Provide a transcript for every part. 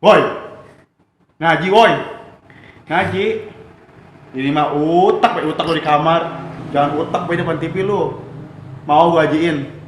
Woi, ngaji woi. Ngaji. Ini mah utak lu di kamar. Jangan utak di depan TV lu. Mau gua ajiin.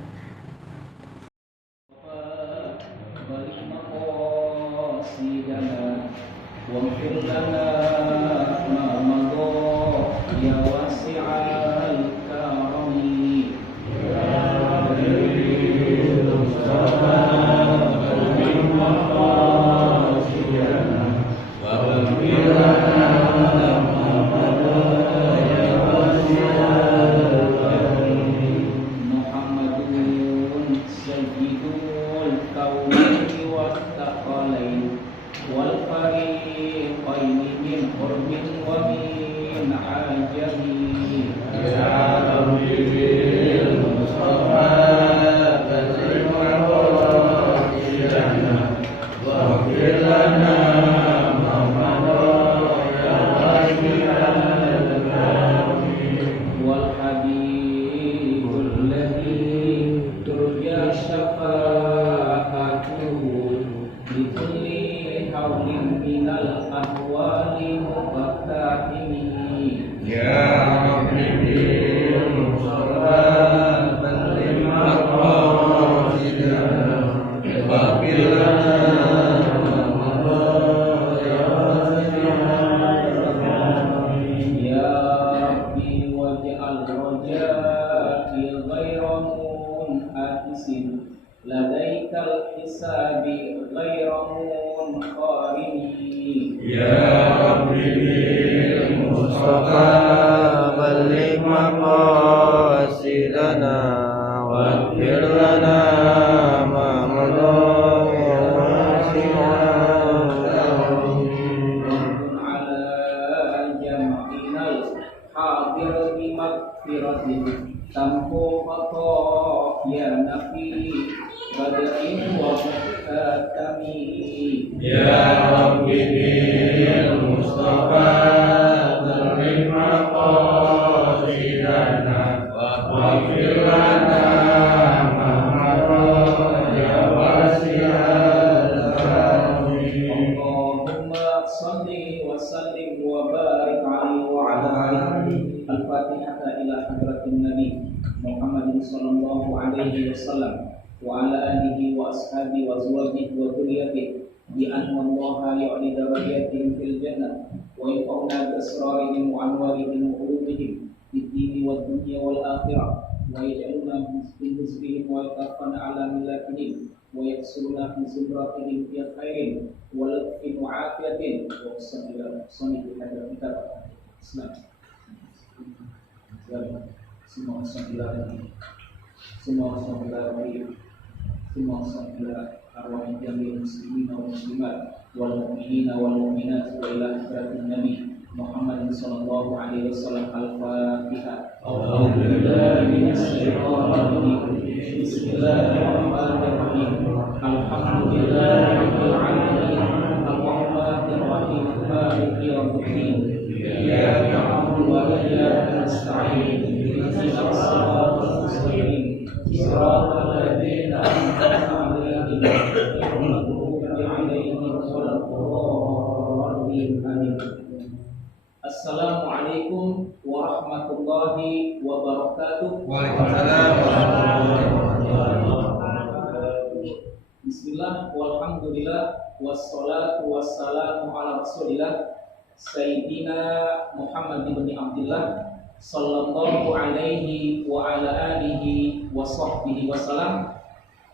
Assalamualaikum warahmatullahi wabarakatuh. Waalaikumsalam warahmatullahi wabarakatuh. Bismillah, walhamdulillah, wassalatu wassalamu ala rasulillah Sayyidina Muhammad bin Abdullah sallallahu alaihi wa ala alihi wa sahbihi wasallam.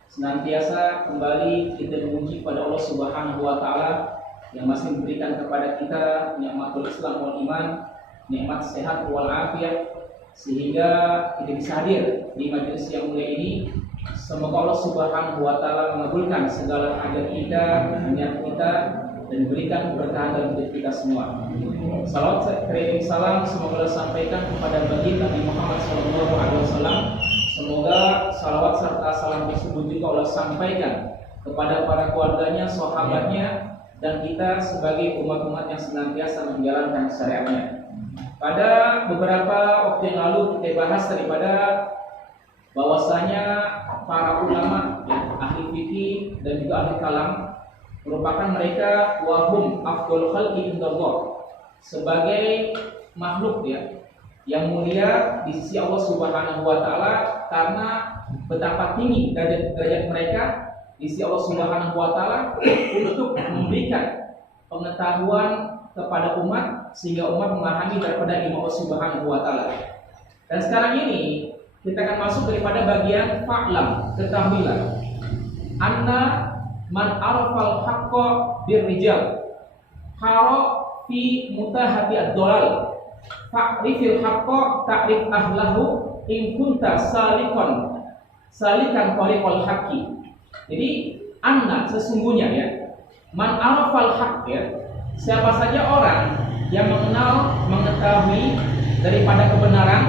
Senantiasa kembali kita memuji pada Allah Subhanahu wa taala yang masih memberikan kepada kita nikmatul Islam wal iman, nikmat sehat wal afiat, sehingga kita bisa hadir di majelis yang mulia ini. Semoga Allah Subhanahu wa taala mengabulkan segala hajat kita, niat kita, dan berikan keberkahan dalam hidup kita semua. Salawat dan salam semoga Allah sampaikan kepada baginda Nabi Muhammad SAW. Semoga salawat serta salam tersebut juga Allah sampaikan kepada para keluarganya, sahabatnya, dan kita sebagai umat-umat yang senantiasa menjalankan syariatnya. Pada beberapa waktu yang lalu kita bahas daripada bahwasanya para ulama, ahli fikih dan juga ahli kalam merupakan mereka wahum afdhal khalqi indallah, sebagai makhluk ya yang mulia di sisi Allah Subhanahu wa taala, karena betapa tinggi derajat mereka di sisi Allah Subhanahu wa taala untuk memberikan pengetahuan kepada umat sehingga umat memahami daripada ilmu Allah Subhanahu wa taala. Dan sekarang ini kita akan masuk daripada bagian fa'lam, ketahuilah anna man arafal haqqa birrijal hara fi mutahati ad-dolal fa'rifil haqqa ta'rif ahlahu in kunta salikan tariqal haqqi. Jadi anna, sesungguhnya ya, man arafal haqq ya, siapa saja orang yang mengetahui daripada kebenaran,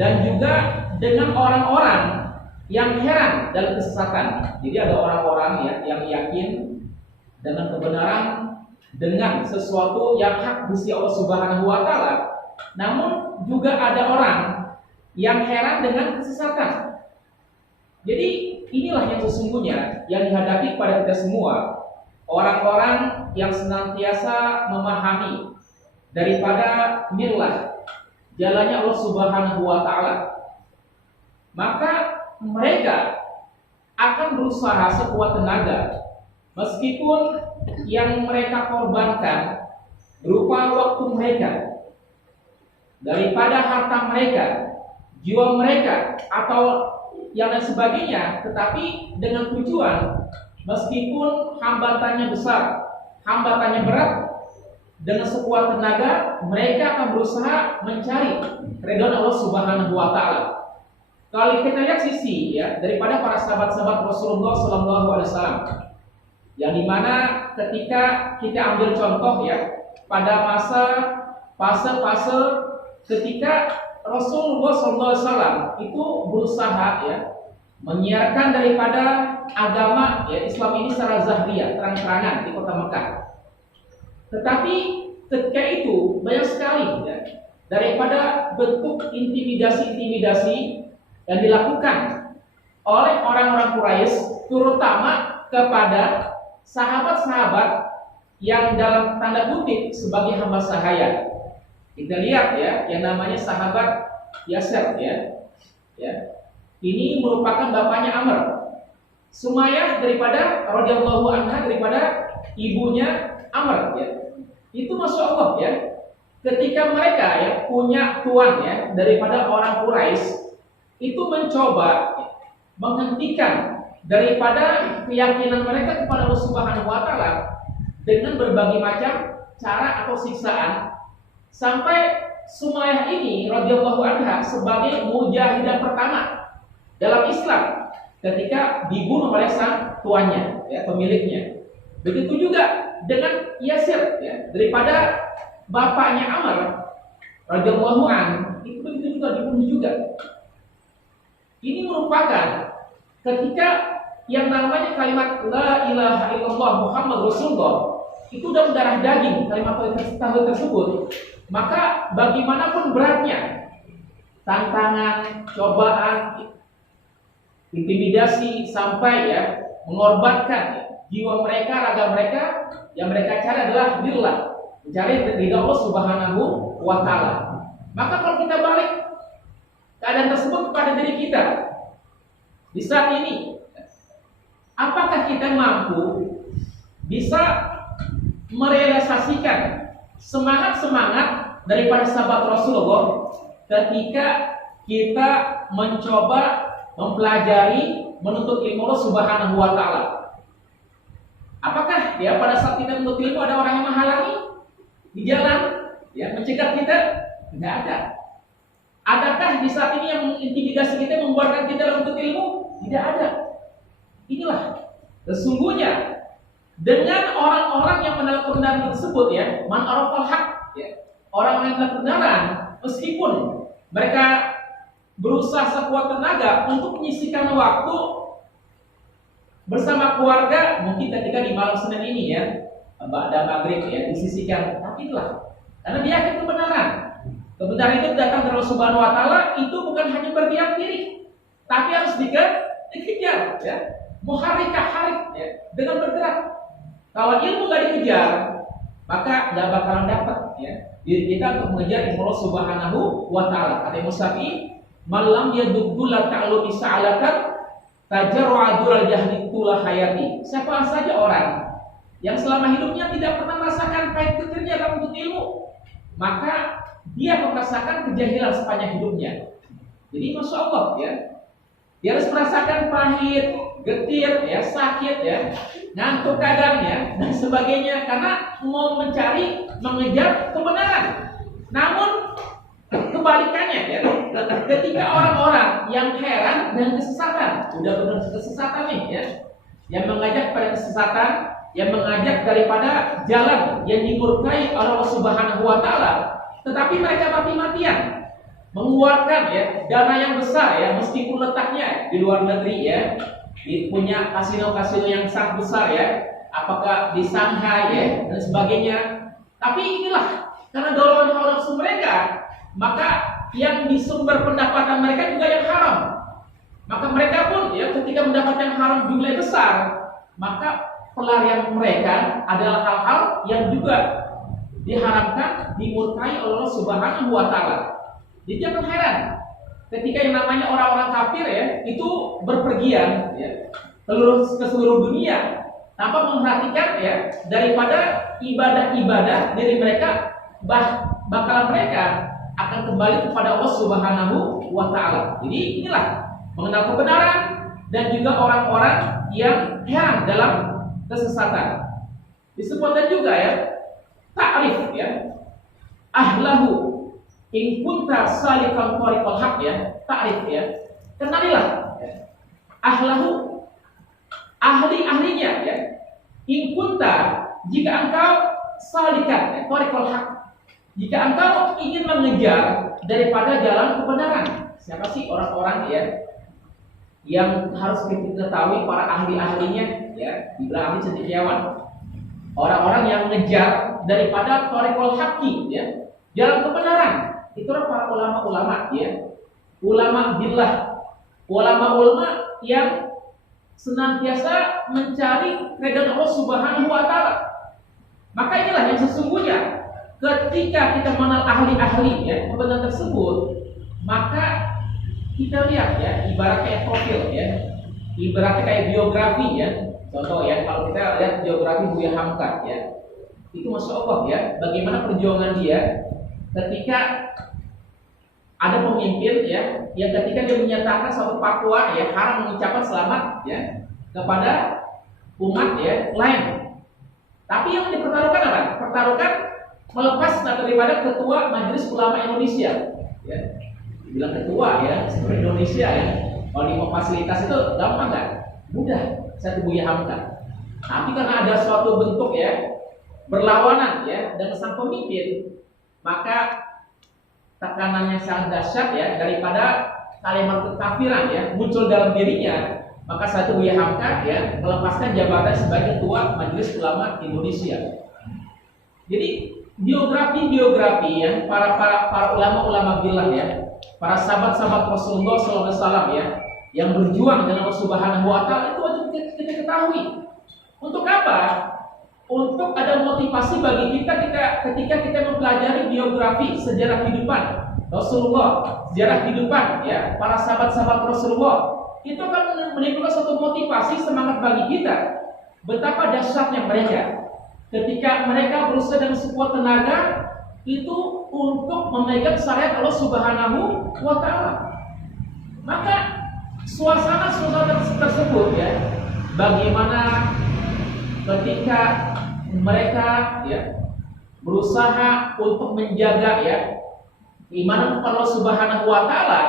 dan juga dengan orang-orang yang heran dalam kesesatan. Jadi ada orang-orang ya yang yakin dengan kebenaran, dengan sesuatu yang hak di sisi Allah Subhanahu wa taala, namun juga ada orang yang heran dengan kesesatan. Jadi inilah yang sesungguhnya yang dihadapi pada kita semua, orang-orang yang senantiasa memahami daripada millah, jalannya Allah Subhanahu wa taala, maka mereka akan berusaha sekuat tenaga, meskipun yang mereka korbankan berupa waktu mereka, daripada harta mereka, jiwa mereka, atau yang lain sebagainya, tetapi dengan tujuan meskipun hambatannya besar, hambatannya berat, dengan sekuat tenaga mereka akan berusaha mencari ridha Allah Subhanahu wa taala. Kalau kita lihat sisi ya daripada para sahabat-sahabat Rasulullah sallallahu alaihi wasallam, yang dimana ketika kita ambil contoh ya pada fase ketika Rasulullah sallallahu alaihi wasallam itu berusaha ya menyiarkan daripada agama ya Islam ini secara zahiriyah, terang-terangan di kota Mekah. Tetapi ketika itu banyak sekali ya, daripada bentuk intimidasi yang dilakukan oleh orang-orang Quraisy, terutama kepada sahabat-sahabat yang dalam tanda kutip sebagai hamba sahaya. Kita lihat ya, yang namanya sahabat Yasir ya. Ini merupakan bapaknya Amr. Sumayyah daripada radhiyallahu anha, daripada ibunya Amr ya. Itu masya Allah ya, ketika mereka ya punya tuan ya daripada orang Quraisy, itu mencoba menghentikan daripada keyakinan mereka kepada Allah Subhanahu wa taala dengan berbagai macam cara atau siksaan, sampai Sumayyah ini radhiyallahu anha sebagai mujahidah pertama dalam Islam ketika dibunuh oleh sang tuannya ya, pemiliknya. Begitu juga dengan Yasir ya, daripada bapaknya Amr radhiyallahu an, itu begitu juga dibunuh juga. Ini merupakan ketika yang namanya kalimat la ilaha illallah Muhammad Rasulullah itu udah mendarah daging kalimat tauhid tersebut, maka bagaimanapun beratnya tantangan, cobaan, intimidasi, sampai ya mengorbankan jiwa mereka, raga mereka, yang mereka cari adalah billah, mencari ridha Allah Subhanahu wa taala. Maka kalau kita balik keadaan tersebut kepada diri kita di saat ini, apakah kita mampu bisa merealisasikan semangat daripada sahabat Rasulullah ketika kita mencoba mempelajari, menuntut ilmu Allah Subhanahu wa taala? Apakah ya pada saat kita menuntut ilmu ada orang yang menghalangi di jalan ya mencegah kita? Tidak ada. Adakah di saat ini yang mengintimidasi kita, membuarkan kita dalam menuntut ilmu? Tidak ada. Inilah sesungguhnya dengan orang-orang yang mendapat kebenaran tersebut ya, man arafal haq ya, orang yang mendapat kebenaran meskipun mereka berusaha sekuat tenaga untuk menyisihkan waktu bersama keluarga, mungkin ketika di malam Senin ini ya, ba'da maghrib ya, disisihkan, tapi itulah karena dia yakin kebenaran. Kebenaran itu datang dari Allah Subhanahu wa taala, itu bukan hanya berdiam diri, tapi harus dikejar ya, muharikah harik ya, dengan bergerak. Kalau ilmu nggak dikejar, maka nggak bakalan dapat ya diri kita untuk mengejar ilmu Allah Subhanahu wa Ta'ala. Kata Imam Syafi'i, malam dia dudula ta'alumi sa'alatan tajarru'adul jahdi tula hayati. Siapa saja orang yang selama hidupnya tidak pernah merasakan pahit getirnya dalam untuk ilmu, maka dia akan merasakan kejahilan sepanjang hidupnya. Jadi Masya Allah ya, dia harus merasakan pahit, getir, ya, sakit, ya, ngantuk kadang, ya, dan sebagainya, karena mau mencari, mengejar kebenaran. Namun kebalikannya, ya, ketika orang-orang yang heran dengan kesesatan, udah benar kesesatan nih, ya, yang mengajak pada kesesatan, yang mengajak daripada jalan yang dimurkai oleh Allah Subhanahu wa Ta'ala, tetapi mereka mati-matian mengeluarkan ya dana yang besar ya, meskipun letaknya di luar negeri ya, punya kasino-kasino yang sangat besar ya, apakah di Shanghai ya dan sebagainya. Tapi inilah karena dorongan hawa nafsu mereka, maka yang di sumber pendapatan mereka juga yang haram. Maka mereka pun ya ketika mendapatkan haram jumlah besar, maka pelarian mereka adalah hal-hal yang juga diharamkan, dimurkai oleh Allah Subhanahu wa Ta'ala. Jadi jangan heran ketika yang namanya orang-orang kafir ya itu berpergian ya ke seluruh dunia tanpa memperhatikan ya daripada ibadah-ibadah dari mereka, bakalan mereka akan kembali kepada Allah Subhanahu wa Ta'ala. Jadi inilah mengenal kebenaran dan juga orang-orang yang heran dalam kesesatan. Disebutkan juga ya ta'rif ya ahlahu in kunta salikan tariqal haq ya, ta'rif ya. Kenalilah ya, ahlahu ahli-ahlinya ya. In kunta jika engkau salikan ya, tariqal haq. Jika engkau ingin mengejar daripada jalan kebenaran. Siapa sih orang-orang ya yang harus kita ketahui para ahli-ahlinya ya, dibilang ahli cendekiawan. Orang-orang yang mengejar daripada tariqal haqqi ya, jalan kebenaran. Itulah para ulama-ulama ya, ulama billah, ulama-ulama yang senantiasa mencari ridha Allah Subhanahu wa Ta'ala. Maka inilah yang sesungguhnya ketika kita mengenal ahli-ahli ya kebenaran tersebut, maka kita lihat ya ibarat kayak profil ya, ibaratnya kayak biografi ya. Contoh ya, kalau kita lihat biografi Buya Hamka ya, itu Masya Allah ya, bagaimana perjuangan dia ketika ada pemimpin ya, yang ketika dia menyatakan suatu fatwa ya haram mengucapkan selamat ya kepada umat ya lain. Tapi yang dipertaruhkan apa? Pertaruhkan melepas daripada ketua Majelis Ulama Indonesia ya. Bilang ketua ya, seperti Indonesia ya. Kalau di fasilitas itu gampang nggak? Mudah. Saya Buya Hamka. Tapi karena ada suatu bentuk ya berlawanan ya dengan sang pemimpin, maka tekanannya sangat dahsyat ya daripada kalimat kekafiran ya muncul dalam dirinya, maka satu Buya Hamka ya melepaskan jabatan sebagai ketua Majelis Ulama Indonesia. Jadi biografi ya para ulama-ulama billah ya, para sahabat-sahabat Rasulullah SAW ya yang berjuang dengan Allah Subhanahu wa Ta'ala, itu wajib kita ketahui. Untuk apa? Untuk ada motivasi bagi kita ketika kita mempelajari biografi sejarah kehidupan Rasulullah, sejarah kehidupan ya para sahabat-sahabat Rasulullah, itu akan menimbulkan suatu motivasi semangat bagi kita betapa dahsyatnya mereka ketika mereka berusaha dengan sekuat tenaga itu untuk memegang syariat Allah Subhanahu wa Ta'ala. Maka suasana tersebut ya, bagaimana ketika mereka ya berusaha untuk menjaga ya keimanan kepada Allah Subhanahu wa Ta'ala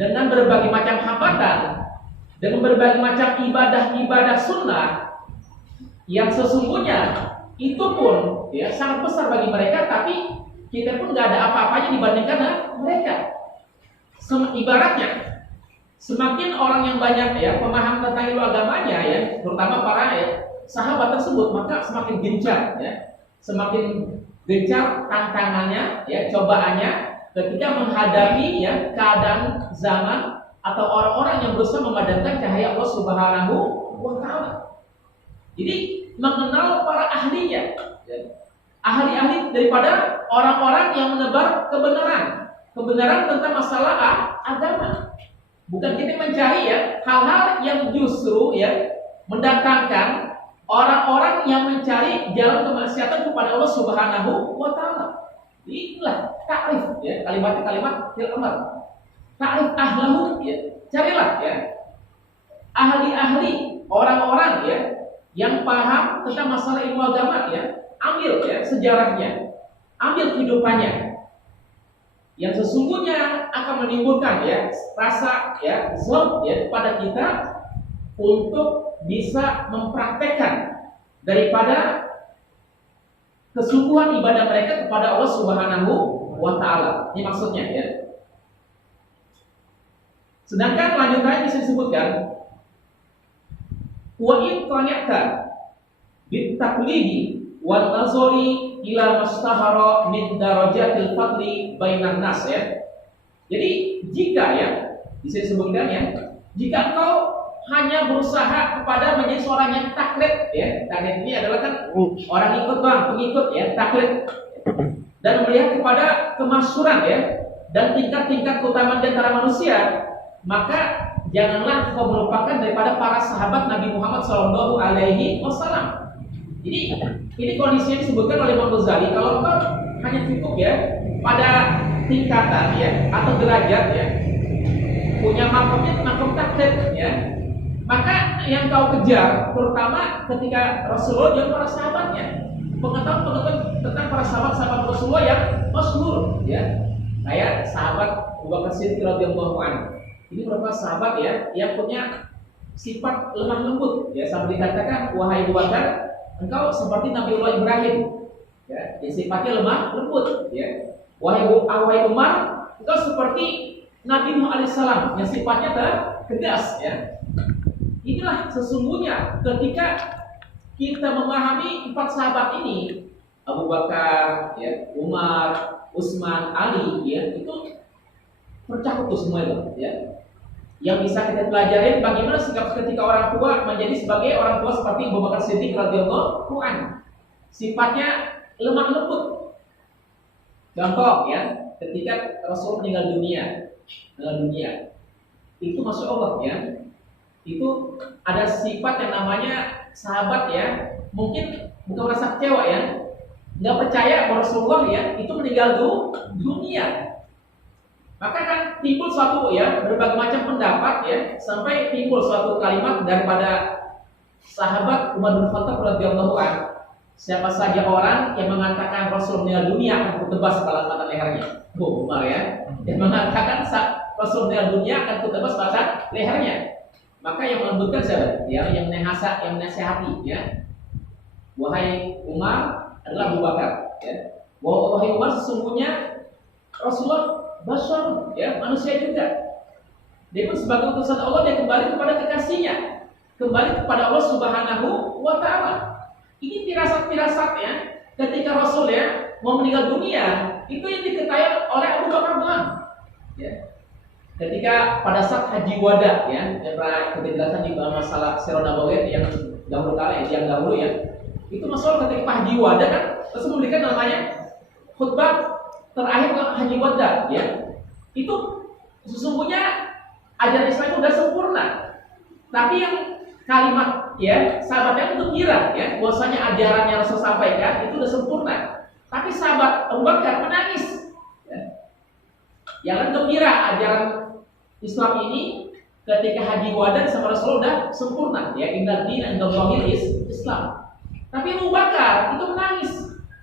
dengan berbagai macam hambatan, dengan berbagai macam ibadah-ibadah sunnah yang sesungguhnya itu pun ya sangat besar bagi mereka, tapi kita pun nggak ada apa-apanya dibandingkan dengan mereka. Ibaratnya semakin orang yang banyak ya pemaham tentang ilmu agamanya ya, terutama para ya sahabat tersebut, maka semakin gencar ya, semakin gencar tantangannya ya, cobaannya ketika menghadapi ya keadaan zaman atau orang-orang yang berusaha memadamkan cahaya Allah Subhanahu wa Ta'ala. Jadi mengenal para ahlinya, ya. Ahli-ahli daripada orang-orang yang menebar kebenaran tentang masalah agama. Bukan kita mencari ya hal-hal yang justru ya mendatangkan orang-orang yang mencari jalan kemaksiatan kepada Allah Subhanahu wa taala. Inilah takrif ya, kalimat fil amr. Takrif ahlahu ya. Carilah ya ahli-ahli, orang-orang ya yang paham tentang masalah ilmu agama ya. Ambil ya sejarahnya, ambil kehidupannya. Yang sesungguhnya akan menimbulkan ya rasa ya zon ya kepada kita untuk bisa mempraktekkan daripada kesungguhan ibadah mereka kepada Allah Subhanahu wa taala. Ini maksudnya ya. Sedangkan lanjutannya bisa disebutkan wa in qana'ta bit taqlidi wal nazari ila mustahara min darajatil fadli bainan nas ya. Jadi jika ya bisa disebutkan ya, jika engkau hanya berusaha kepada menjadi seorang yang taklid ya. Taklid ini adalah kan orang ikut bang, pengikut ya, taklid. Dan melihat kepada kemasyhuran ya dan tingkat-tingkat keutamaan di antara manusia, maka janganlah kau melupakan daripada para sahabat Nabi Muhammad SAW. Jadi ini kondisinya disebutkan oleh Imam Ghazali. Kalau engkau hanya cukup ya pada tingkatan ya atau derajat ya punya makamnya makom taklid ya, maka yang kau kejar terutama ketika Rasulullah dan para sahabatnya, pengetahuan tentang para sahabat Rasulullah yang masyhur ya, kayak sahabat Abu Bakar Siddiq radhiyallahu anhu. Ini beberapa sahabat ya yang punya sifat lemah lembut ya, sampai dikatakan wahai Abu Bakar, engkau seperti Nabiullah Ibrahim ya, sifatnya lemah lembut ya. Wahai Umar, engkau seperti Nabi Nuh alaihissalam yang sifatnya tegas ya. Inilah sesungguhnya ketika kita memahami empat sahabat ini, Abu Bakar ya, Umar, Utsman, Ali ya, itu tercakup tuh semua itu ya. Yang bisa kita pelajari bagaimana sikap ketika orang tua menjadi sebagai orang tua seperti Abu Bakar Siddiq radhiyallahu anhu. Sifatnya lemah lembut. Contoh ya, ketika Rasul meninggal dunia, itu masuk Allah ya. Itu ada sifat yang namanya sahabat ya, mungkin bukan merasa kecewa ya, nggak percaya bahwa Rasulullah ya itu meninggal dunia. Maka kan timbul suatu ya berbagai macam pendapat ya, sampai timbul suatu kalimat daripada sahabat Umar bin Khattab radhiyallahu anhu. Siapa saja orang yang mengatakan Rasul meninggal dunia akan kutebas kepala mata lehernya. Umar ya, yang mengatakan Rasul meninggal dunia akan kutebas mata lehernya. Maka yang melembutkan siapa? Ya, yang menasihati ya. Wahai Umar adalah Abu Bakar ya. Wahai Umar, sesungguhnya Rasulullah basyar ya, manusia juga. Dia pun sebagai utusan Allah, dia kembali kepada kekasihnya, kembali kepada Allah Subhanahu wa taala. Ini firasat-firasat ya, ketika Rasul ya mau meninggal dunia, itu yang diketahui oleh Abu Bakar doang. Ya. Ketika pada saat haji wada ya, yang pernah kita jelaskan di masalah Sirah Nabawiyah yang dahulu kala yang dahulu ya, itu masalah ketika haji wada kan Rasul memberikan namanya khutbah terakhir haji wada ya. Itu sesungguhnya ajaran Islam itu sudah sempurna. Tapi yang kalimat ya sahabatnya itu kira ya bahwasanya ajaran yang Rasul sampaikan itu sudah sempurna. Tapi sahabat Abu Bakar menangis. Ya. Jangan gembira ajaran Islam ini ketika haji wada sama Rasulullah sudah sempurna ya, innad dina indallahi Islam. Tapi Abu Bakar itu menangis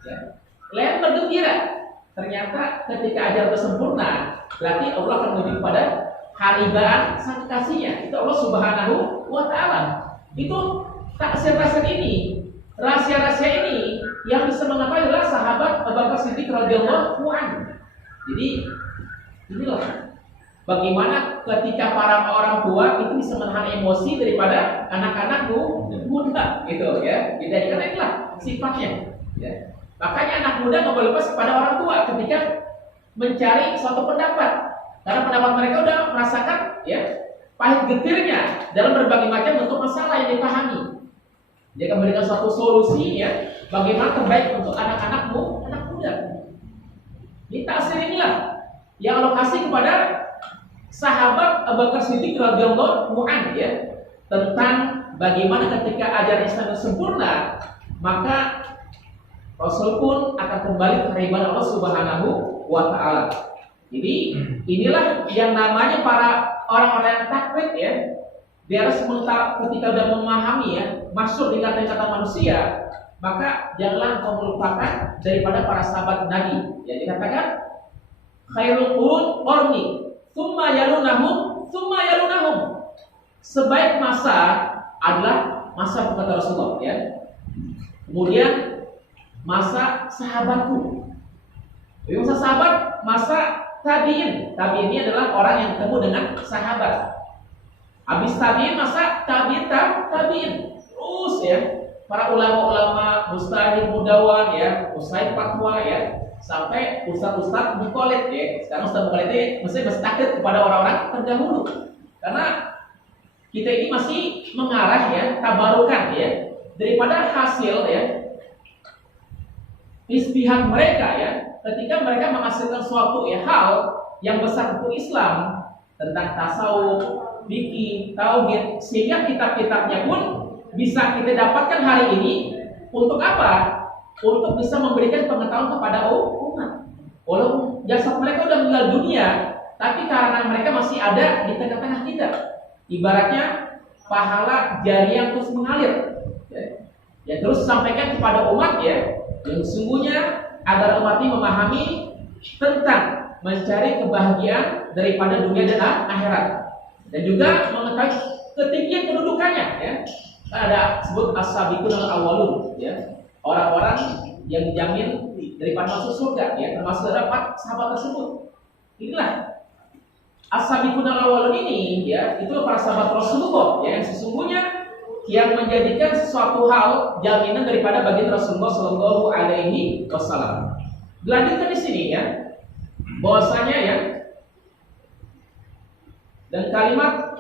ya. Lain bergembira. Ternyata ketika ajaran sempurna, berarti Allah akan menuju kepada haribaan sang kekasihnya. Itu Allah Subhanahu wa taala. Itu taksir-taksir ini, rahasia-rahasia ini yang bisa mengetahui adalah sahabat Abu Bakar Siddiq radhiyallahu anhu. Jadi inilah bagaimana ketika para orang tua itu bisa menahan emosi daripada anak-anak muda gitu ya. Jadi karena inilah sifatnya ya. Makanya anak muda nggak boleh lepas kepada orang tua ketika mencari suatu pendapat, karena pendapat mereka udah merasakan ya pahit getirnya dalam berbagai macam bentuk masalah yang dipahami. Dia akan memberikan suatu solusi ya, bagaimana terbaik untuk anak-anakmu, anak muda. Ini taksir inilah yang Allah kasih kepada sahabat Abu Bakar Siddiq radhiyallahu anhu ya, tentang bagaimana ketika ajaran Islam yang sempurna, maka Rasul pun akan kembali ke ibadah Allah Subhanahu wa taala. Jadi inilah yang namanya para orang-orang yang taklid ya. Dia harus ketika sudah memahami ya, masuk di kata-kata manusia, maka janganlah kau melupakan daripada para sahabat Nabi. Ya dikatakan khairul qurun qarni, tsumma yalunahum, tsumma yalunahum. Sebaik masa adalah masa kata Rasulullah ya. Kemudian masa sahabatku. Masa sahabat, masa tabiin. Tabiin ini adalah orang yang ketemu dengan sahabat. Habis tabiin masa tabiin. Terus ya, para ulama-ulama, mustahid mudawan ya, mustahid fatwa ya, sampai ustaz-ustaz mukallid ya. Sekarang ustaz mukallid ini mesti takut kepada orang-orang terdahulu. Karena kita ini masih mengarah ya, tabarukan ya, daripada hasil ya istihad mereka ya, ketika mereka menghasilkan suatu ya hal yang besar untuk Islam tentang tasawuf, fikih, tauhid, sehingga kitab-kitabnya pun bisa kita dapatkan hari ini untuk apa? Untuk bisa memberikan pengetahuan kepada umat. Walaupun jasad mereka sudah meninggal dunia, tapi karena mereka masih ada di tengah-tengah kita. Ibaratnya pahala jariah terus mengalir. Ya terus sampaikan kepada umat ya, yang sesungguhnya agar umat ini memahami tentang mencari kebahagiaan daripada dunia dan akhirat, dan juga mengetahui ketinggian kedudukannya ya. Ada sebut as-sabiqun al-awwalun ya, orang-orang yang dijamin daripada masuk surga ya, termasuk dapat sahabat tersebut. Inilah as-sabiqun al-awwalun ini ya, itu para sahabat Rasulullah ya, yang sesungguhnya yang menjadikan sesuatu hal jaminan daripada baginda Rasulullah Shallallahu Alaihi Wasallam. Dilanjutkan di sini ya, bahwasanya ya, dan kalimat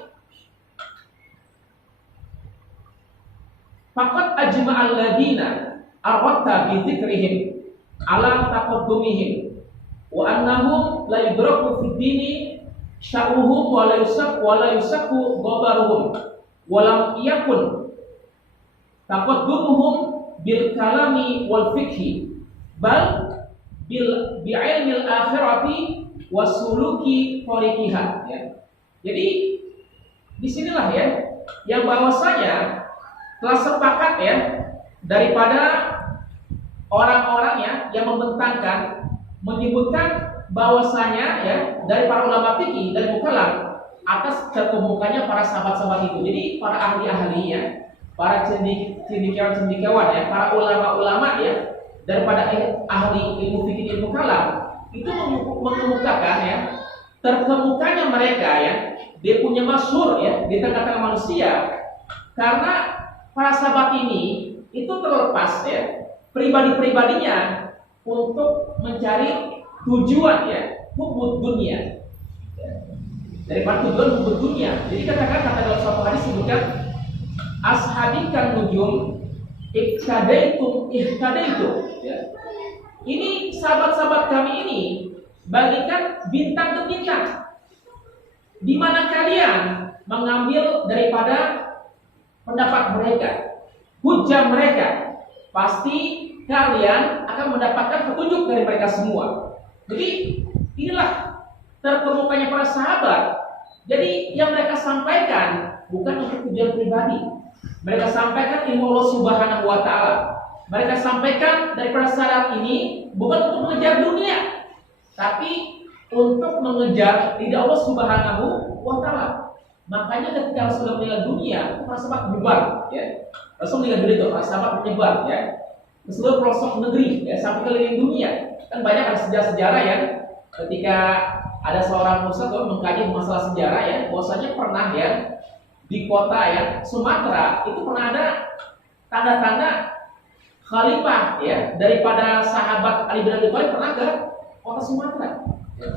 faqad ajma'al ladina arwatta bi dzikrihim ala taqaddumihim wa annahum la yudraku fid dini sya'uhum wa la yusaku ghabaruhum walam yakun taqaddumuhum bil kalami wal fikhi bal bi'ilmil akhirati wasuluki tariqiha ya. Jadi disinilah ya yang bahwasanya telah sepakat ya daripada orang-orang yang membentangkan menyebutkan bahwasanya ya dari para ulama fikih dari mukalam atas ketemukannya para sahabat-sahabat itu. Jadi para ahli-ahli ya, para cendekiawan ya, para ulama-ulama ya, daripada ahli ilmu fikih ilmu kalam itu mengemukakan ya terkemukanya mereka ya, dia punya masyhur ya di tengah-tengah manusia karena para sahabat ini itu terlepas ya pribadi-pribadinya untuk mencari tujuan ya hubud dunia daripada tujuan hubud dunia. Jadi katakan dalam suatu hadis sebutkan ashabikan nujum ihtadaitum ya. Ini sahabat-sahabat kami ini bagikan bintang ke bintang. Di mana kalian mengambil daripada pendapat mereka, hujah mereka, pasti kalian akan mendapatkan petunjuk dari mereka semua. Jadi inilah terkemukanya para sahabat. Jadi yang mereka sampaikan bukan untuk tujuan pribadi. Mereka sampaikan ilmu Allah Subhanahu wa taala. Mereka sampaikan daripada syarat ini bukan untuk mengejar dunia, tapi untuk mengejar ridha Allah Subhanahu wa taala. Makanya ketika Rasulullah meninggal dunia, para sahabat menyebar ya. Rasul meninggal dunia itu para sahabat menyebar ya. Ke seluruh pelosok negeri ya, sampai keliling dunia. Kan banyak ada sejarah-sejarah ya. Ketika ada seorang ustaz mengkaji masalah sejarah ya, bahwasanya pernah ya di kota ya Sumatera itu pernah ada tanda-tanda khalifah ya daripada sahabat Ali bin Abi Thalib pernah ke kota Sumatera. Ya.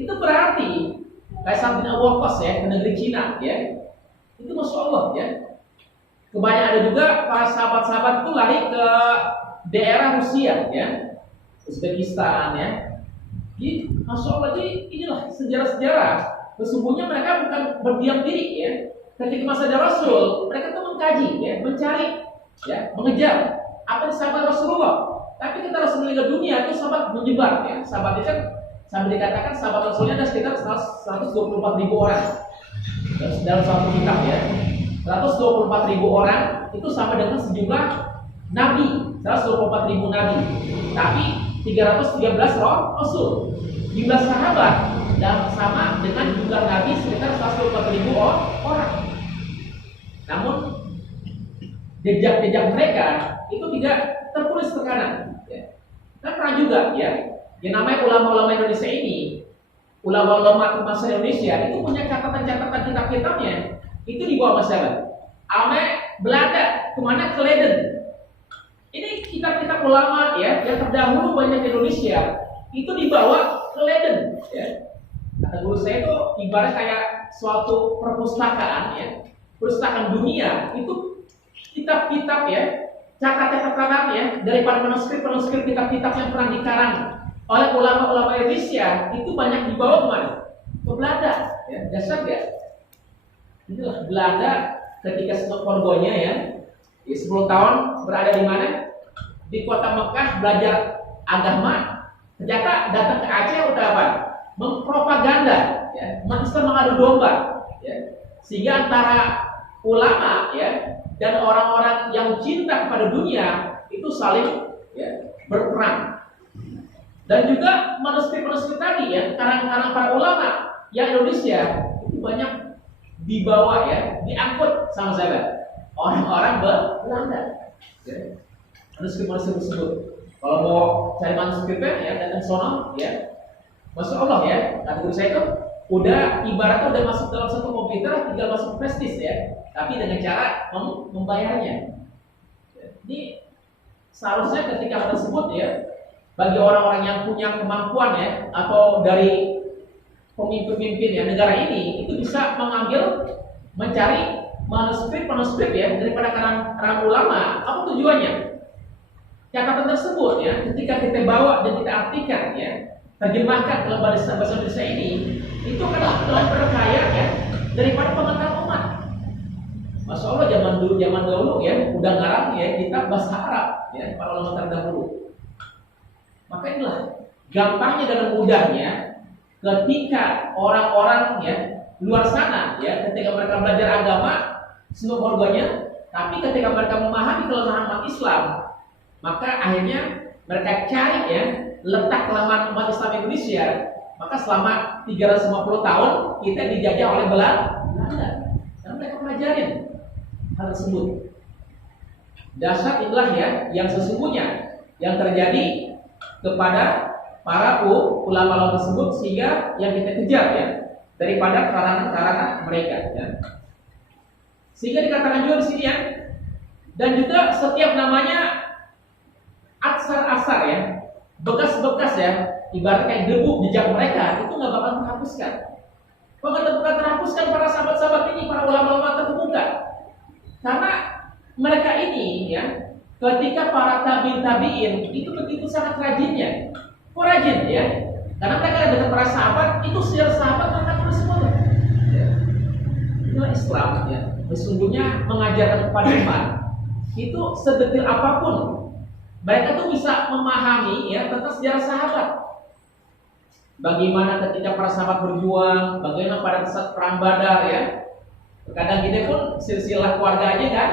Itu berarti Kaisar bin Waqqas ya ke negeri Cina ya. Itu Masya Allah ya. Kebanyakan ada juga para sahabat-sahabat itu lari ke daerah Rusia, ya, Uzbekistan, ya. Jadi, masya Allah, jadi inilah sejarah-sejarah. Sesungguhnya mereka bukan berdiam diri, ya. Ketika masa ada Rasul, mereka tuh mengkaji, ya, mencari, ya, mengejar apa yang sahabat Rasulullah. Tapi ketika Rasul meninggal dunia, itu sahabat menyebar, ya. Sahabat itu kan sampai dikatakan sahabat Rasulnya ada sekitar 124.000 orang dalam satu kitab, ya. 124.000 orang itu sama dengan sejumlah nabi, 124.000 nabi. Tapi 313 Rasul. Jumlah sahabat dan sama dengan jumlah nabi sekitar 124.000 orang. Namun jejak-jejak mereka itu tidak tertulis ke kanan, ya. Kan pernah juga, ya, yang namanya ulama-ulama Indonesia ini, ulama-ulama masa Indonesia itu punya catatan-catatan kitab-kitabnya itu dibawa masyarakat. Ame Belanda kemana, ke Leiden. Ini kitab-kitab ulama, ya, yang terdahulu banyak di Indonesia itu dibawa ke Leiden, ya. Kata guru saya itu ibarat kayak suatu perpustakaan, ya, perpustakaan dunia. Itu kitab-kitab, ya, catatan-catatan, ya, daripada manuskrip kitab-kitab yang pernah dikarang oleh ulama-ulama Indonesia itu banyak dibawa kemana? Ke Belanda, ya. Dasar ya. Inilah Belanda ketika Senoforgonya, ya, 10 tahun berada di mana? Di kota Mekah belajar agama. Ternyata datang ke Aceh udah apa? Mempropaganda, ya, mengadu domba, ya. Sehingga antara ulama, ya, dan orang-orang yang cinta kepada dunia itu saling, ya, berperang. Dan juga manuskrip tadi, ya, karang-karang para ulama yang Indonesia itu banyak dibawa, ya, diangkut sama saya orang-orang Belanda, ya. Manuskrip tersebut. Kalau mau cari manuskripnya, ya, datang sono, ya. Masya Allah, ya, kata guru saya itu udah ibaratnya udah masuk dalam satu komputer, tinggal masuk flash disk, ya, tapi dengan cara membayarnya. Ini seharusnya ketika hal tersebut, ya, bagi orang-orang yang punya kemampuan, ya, atau dari pemimpin-pemimpin, ya, negara ini itu bisa mengambil, mencari manuskrip, ya, daripada karang ulama. Apa tujuannya? Catatan tersebut, ya, ketika kita bawa dan kita artikan, ya, terjemahkan dalam bahasa Indonesia ini, itu akan lebih berkaya, ya, daripada pengetahuan umat. Masya Allah, zaman dahulu, ya, udah ngarang, ya, kitab bahasa Arab, ya, para ulama terdahulu. Maka inilah gampangnya dan mudahnya ketika orang-orang, ya, luar sana, ya, ketika mereka belajar agama semua keluarganya, tapi ketika mereka memahami kelemahan umat Islam, maka akhirnya mereka cari, ya, letak kelemahan umat Islam Indonesia. Maka selama 350 tahun kita dijajah oleh Belanda, dan mereka pelajarin hal tersebut. Dasar inilah, ya, yang sesungguhnya yang terjadi kepada para ulama tersebut, sehingga yang kita kejar, ya, daripada karangan-karangan mereka, ya. Sehingga dikatakan juga di sini, ya, dan juga setiap namanya asar-asar, ya, bekas-bekas, ya, ibarat kayak debu jejak mereka itu nggak bakal terhapuskan. Kok nggak bakal terhapuskan para sahabat-sahabat ini, para ulama-ulama terkemuka? Karena mereka ini, ya, ketika para tabi'in itu begitu sangat rajinnya. Kok rajin, ya? Karena mereka dengan para sahabat itu sejarah sahabat mereka tulis semua. Ya. Inilah Islam, ya. Sesungguhnya mengajarkan kepada umat itu sedetil apapun mereka tuh bisa memahami, ya, tentang sejarah sahabat. Bagaimana ketika para sahabat berjuang, bagaimana pada saat perang Badar, ya. Kadang kita pun silsilah keluarganya kan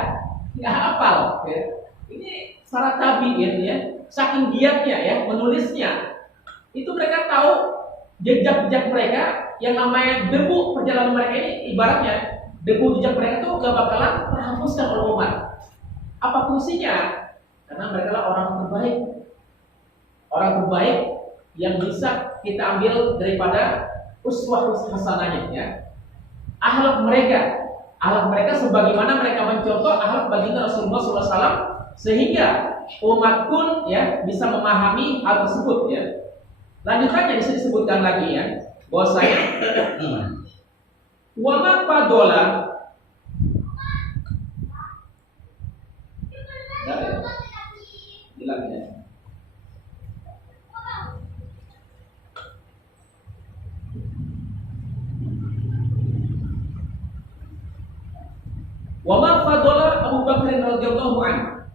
nggak hafal, ya. Ini para tabi'in, ya, saking giatnya, ya, menulisnya. Itu mereka tahu jejak-jejak mereka yang namanya debu perjalanan mereka ini, ibaratnya debu jejak mereka itu gak bakalan terhapuskan oleh umat. Apa fungsinya? Karena mereka adalah orang terbaik yang bisa kita ambil daripada uswah hasanahnya, ya. Akhlak mereka sebagaimana mereka mencontoh akhlak baginda Rasulullah SAW, sehingga umat pun, ya, bisa memahami hal tersebut, ya. Lanjutannya disebutkan lagi, ya, bahwasanya wa ma fadola Wa ma fadala Abu Bakar radhiyallahu anhu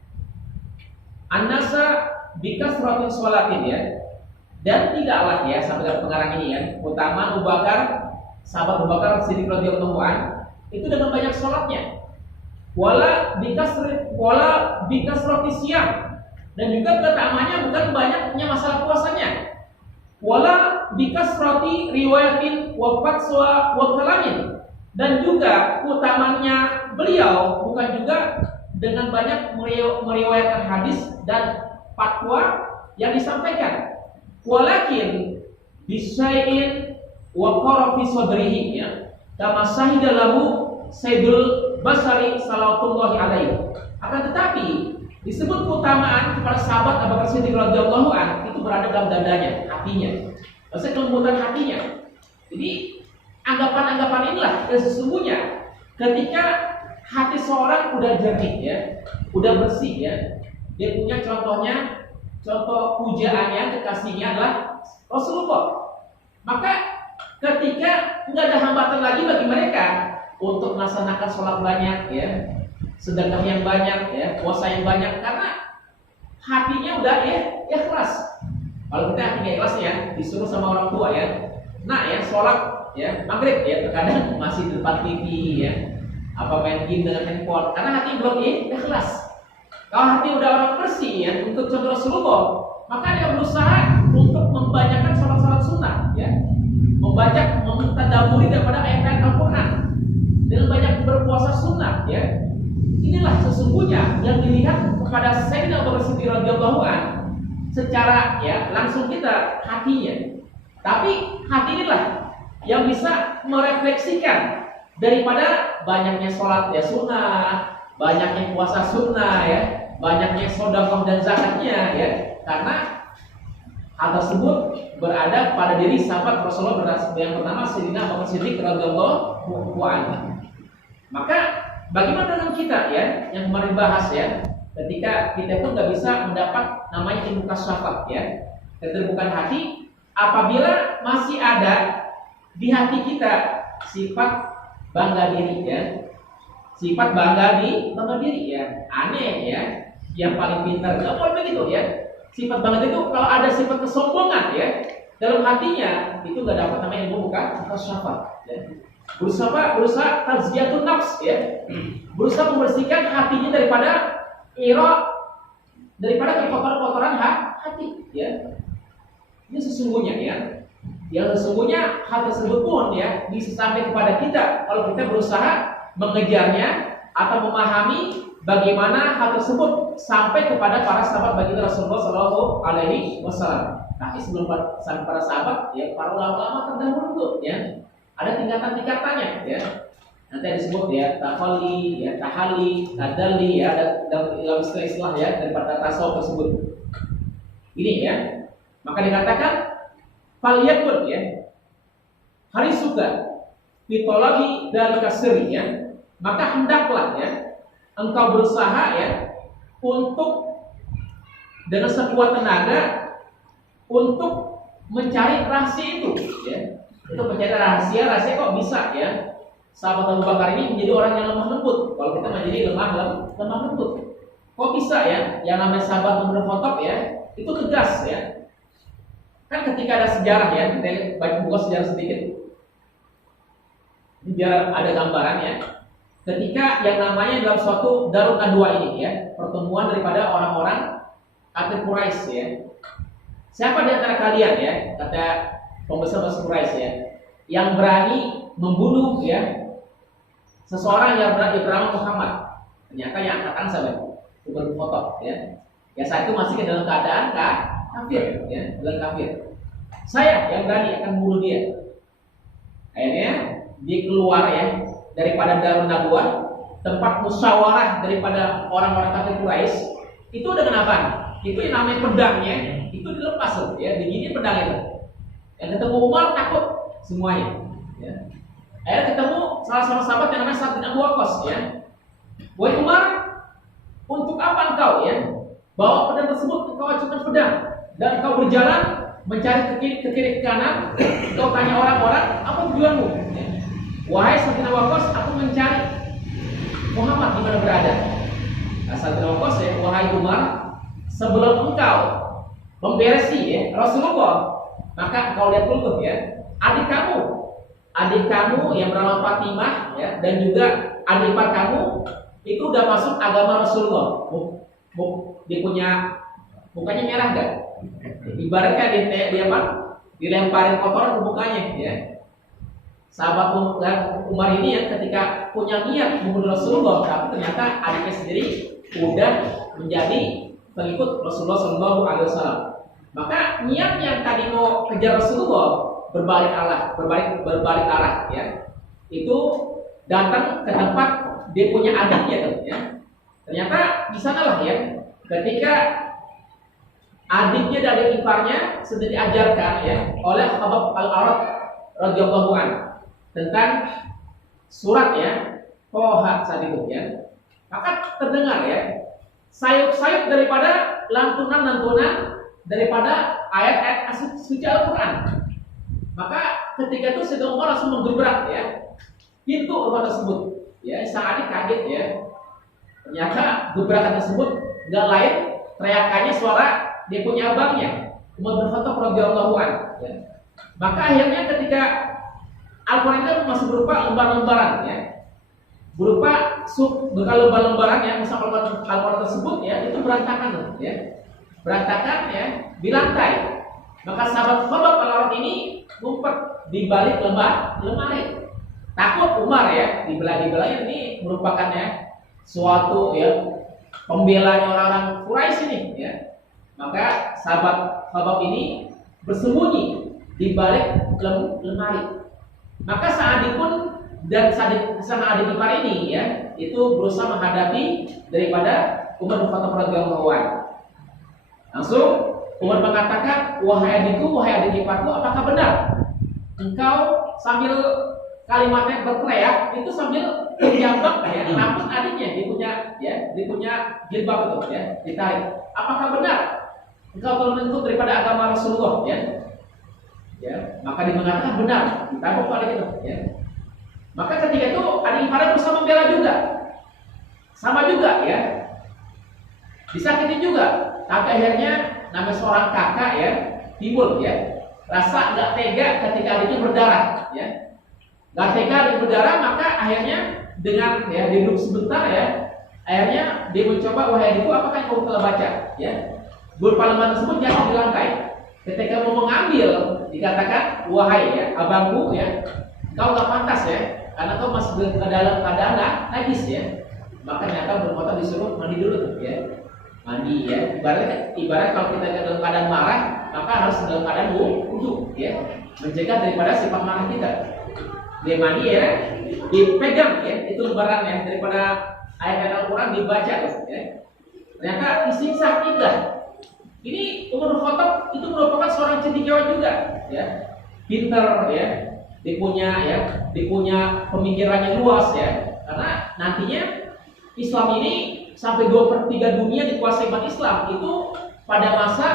an-nasa bikasratin sholatin ya. Dan tidaklah ya sampai pengarang ini ya, utama Abu Bakar, sahabat Abu Bakar Siddiq radhiyallahu anhu itu dengan banyak sholatnya. Wala bikasrati siyam, dan juga keutamaannya bukan banyaknya masalah puasanya. Wala bikasrati riwayatin wa fatwa wa kalamin, dan juga utamanya beliau bukan juga dengan banyak meriwayatkan hadis dan fatwa yang disampaikan. Walakin bisyai'in wa qara fi sadrihi ya, kama syahida lahu Sayyidul Basri sallallahu alaihi. Akan tetapi disebut keutamaan kepada sahabat Abu Bakar Siddiq radhiyallahu anhu itu berada dalam dadanya, hatinya. Maksudnya kelembutan hatinya. Jadi anggapan-anggapan inilah yang sesungguhnya ketika hati seorang udah jernih ya, udah bersih ya, dia punya contohnya, contoh pujaannya, kekasihnya adalah Rasulullah. Maka ketika nggak ada hambatan lagi bagi mereka untuk melaksanakan sholat banyak ya, sedekah yang banyak ya, puasa yang banyak, karena hatinya udah ya ikhlas. Kalau kita hatinya ikhlas ya, disuruh sama orang tua ya, nah ya sholat ya maghrib ya, terkadang masih di depan TV ya, apa main game dengan handphone, karena hati belum ikhlas. Kalau hati udah orang bersih ya, untuk contoh Rasulullah, maka dia berusaha untuk membanyakkan sholat-sholat sunnah ya, membaca, mentadaburi daripada ayat-ayat Al-Quran, dengan banyak berpuasa sunnah ya. Inilah sesungguhnya yang dilihat kepada Sayyidina Abu Bakar Siddiq radhiyallahu anhu secara ya langsung kita hatinya. Tapi hati inilah yang bisa merefleksikan daripada banyaknya sholat ya sunnah, banyaknya puasa sunnah ya, banyaknya sedekah dan zakatnya ya, karena hal tersebut berada pada diri sahabat Rasulullah yang pertama Sayyidina Abu Bakar Siddiq radhiyallahu anhu. Maka bagaimana dengan kita ya, yang kemarin bahas ya, ketika kita pun nggak bisa mendapat namanya ilmu kasyafat ya, keterbukaan hati, apabila masih ada di hati kita sifat bangga diri ya, sifat bangga diri ya, aneh ya, yang paling pintar nggak boleh begitu ya. Sifat bangga diri itu kalau ada sifat kesombongan ya dalam hatinya, itu nggak dapat namanya ilmu bukan kasyafat ya. Berusaha tazkiyatun nafs ya, berusaha membersihkan hatinya daripada daripada kotoran-kotoran hati ya. Ini sesungguhnya ya, yang sesungguhnya hal tersebut pun ya bisa sampai kepada kita kalau kita berusaha mengejarnya atau memahami bagaimana hal tersebut sampai kepada para sahabat baginda Rasulullah Shallallahu Alaihi Wasallam. Nah, sebelum sampai para sahabat ya, para ulama terdahulu ya, ada tingkatan-tingkatannya ya. Nanti disebut ya tahalli, ya tahalli, tadalli ya, dalam istilah ya daripada tasawuf tersebut. Ini ya. Maka dikatakan falyakun ya. Hari suka fitolabi dari kasri ya. Maka hendaklah ya engkau berusaha ya untuk dengan sekuat tenaga untuk mencari rahasia itu ya. Untuk mencari rahasia kok bisa ya sahabat Abu Bakar ini menjadi orang yang lemah lembut. Kalau kita menjadi lemah lembut, kok bisa ya yang namanya sahabat Umar Khattab ya itu tegas ya. Kan ketika ada sejarah ya, kita buka sejarah sedikit biar ada gambarannya. Ketika yang namanya dalam suatu Darun Nadwa ini ya, pertemuan daripada orang-orang kafir Quraisy ya. Siapa di antara kalian ya, kata pembesar Quraisy ya, yang berani membunuh ya seseorang yang bernama Muhammad? Ternyata yang angkatan sahabat Umar Khattab ya. Ya saat itu masih dalam keadaan kafir ya, dalam kafir. Saya yang berani akan membunuh dia. Akhirnya dia keluar ya daripada Darun Nadwa, tempat musyawarah daripada orang-orang kafir Quraisy. Itu dengan apa? Itu yang namanya pedangnya itu dilepas loh ya, digini pedang itu. Yang ketemu Umar takut semuanya ya. Akhirnya ketemu salah seorang sahabat yang namanya Sa'ad bin Abi Waqqas ya. Wahai Umar, untuk apa engkau ya bawa pedang tersebut? Engkau acukan pedang dan engkau berjalan mencari ke kiri ke kanan, kau tanya orang-orang, apa tujuanmu? Ya. Wahai Sayyidina Waqqas, aku mencari Muhammad di mana berada. Nah, Sayyidina Waqqas ya, wahai Umar, sebelum engkau memberesi ya Rasulullah, maka engkau lihat dulu ya, adik kamu yang bernama Fatimah ya, dan juga adik ipar kamu itu udah masuk agama Rasulullah. Dia punya mukanya merah enggak? Ibaratnya dia apa? Dilemparin kotoran ke mukanya ya. Sahabat Umar ini ya ketika punya niat membunuh Rasulullah, tapi ternyata adiknya sendiri udah menjadi pengikut Rasulullah SAW. Maka niat yang tadi mau kejar Rasulullah berbalik arah ya. Itu datang ke tempat dia punya adiknya tuh ya. Ternyata di sanalah ya ketika adiknya dari iparnya sudah diajarkan ya oleh Khabbab al-Arat radhiyallahu anhu tentang surat ya Toha saat itu ya. Maka terdengar ya sayup-sayup daripada lantunan-lantunan daripada ayat-ayat suci Al-Quran. Maka ketika itu Sayyidina Umar langsung menggebrak ya pintu rumah tersebut. Ya, sang adik kaget ya. Ternyata gebrakan tersebut nggak lain teriakannya suara dia punya abangnya Umar bin Khattab radhiyallahu anhu. Ya. Maka akhirnya ketika Al-Quran itu masih berupa lembar-lembaran ya, berupa lembar-lembaran ya, misal Al-Quran tersebut ya itu berantakan ya, di lantai. Maka sahabat Khabbab al-Arat ini ngumpet di balik lemari. Takut Umar ya dibelah ini merupakan ya suatu ya pembelanya orang-orang Quraisy ini ya. Maka sahabat Khabbab ini bersembunyi di balik lemari. Maka Sa'adi pun dan sang adik ipar ini ya itu berusaha menghadapi daripada Umar bin Khattab radhiyallahu anhu. Langsung Umar mengatakan, wahai adikku, wahai adik iparku, apakah benar engkau sambil kalimatnya berteriak itu sambil menjambak ya rambut adiknya dia punya jilbab itu ya ditarik. Apakah benar engkau telah menuntut daripada agama Rasulullah ya? Ya, maka dia mengatakan benar, ditabuk pada itu ya. Maka ketika itu adik iparnya berusaha membela juga. Sama juga ya. Disakitin juga. Tapi akhirnya namanya seorang kakak ya timbul ya. Rasa nggak tega ketika adiknya berdarah ya. Nggak tega adiknya berdarah, maka akhirnya dengan ya duduk sebentar ya. Akhirnya dia mencoba, wahai adikku, apakah yang kau telah baca ya? Berupa lembaran tersebut jatuh di lantai. Ketika mau mengambil dikatakan, wahai ya abangku ya, kau nggak pantas ya, karena kau masih dalam keadaan najis ya. Maka ternyata berkota disuruh mandi dulu ya, mandi ya. Ibarat kalau kita dalam keadaan marah, maka harus dalam keadaan wudhu ya, mencegah daripada sifat marah kita. Dia mandi ya, dipegang ya, itu lembaran ya daripada ayat Al-Quran dibaca ya. Ternyata disiksa indah. Ini Umar bin Khattab itu merupakan seorang cendekiawan juga, ya, pintar, ya, dia punya pemikirannya luas, ya, karena nantinya Islam ini sampai 2/3 dunia dikuasai umat Islam itu pada masa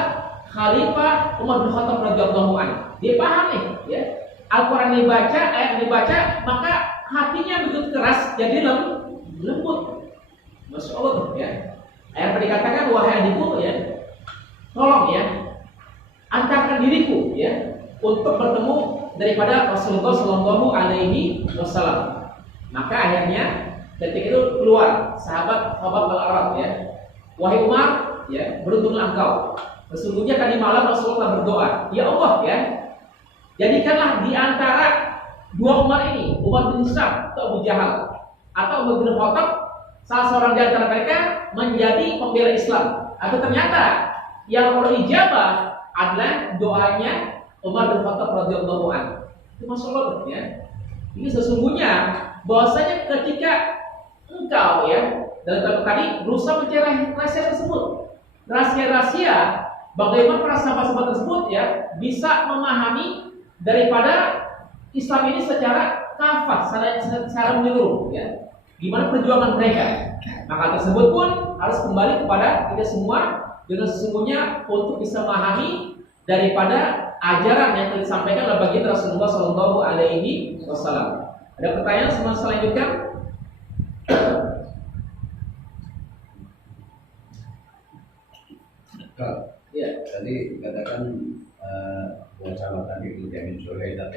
Khalifah Umar bin Khattab radhiyallahu anhu. Dia paham nih, ya, Al-Quran dibaca, ayat dibaca, maka hatinya begitu keras, jadi lembut. Masya Allah, ya. Ayat dikatakan, wahai adikku, ya, tolong ya, antarkan diriku ya untuk bertemu daripada Rasulullah Shallallahu Alaihi Wasallam. Maka akhirnya ketika itu keluar sahabat Khabbab al-Arat ya, wahai Umar ya, beruntunglah engkau. Sesungguhnya tadi malam Rasulullah berdoa, ya Allah ya, jadikanlah di antara dua Umar ini, Umar bin Hisham atau Abu Jahal atau Umar bin Khattab, salah seorang di antara mereka menjadi pembela Islam. Atau ternyata yang berijabah adalah doanya Umar bin Khattab radhiyallahu anhu. Itu masalah ya. Ini sesungguhnya bahwasanya ketika engkau ya dalam tadi berusaha mencari rahasia tersebut, rahasia bagaimana para sahabat-sahabat tersebut ya bisa memahami daripada Islam ini secara kafah, secara menyeluruh ya. Gimana perjuangan mereka? Maka tersebut pun harus kembali kepada kita semua dengan sesungguhnya untuk bisa memahami daripada ajaran yang telah disampaikan oleh baginda Rasulullah Shallallahu Alaihi Wasallam. Ada pertanyaan selanjutnya? Ya, tadi katakan sama tadi itu jamin soleh ya.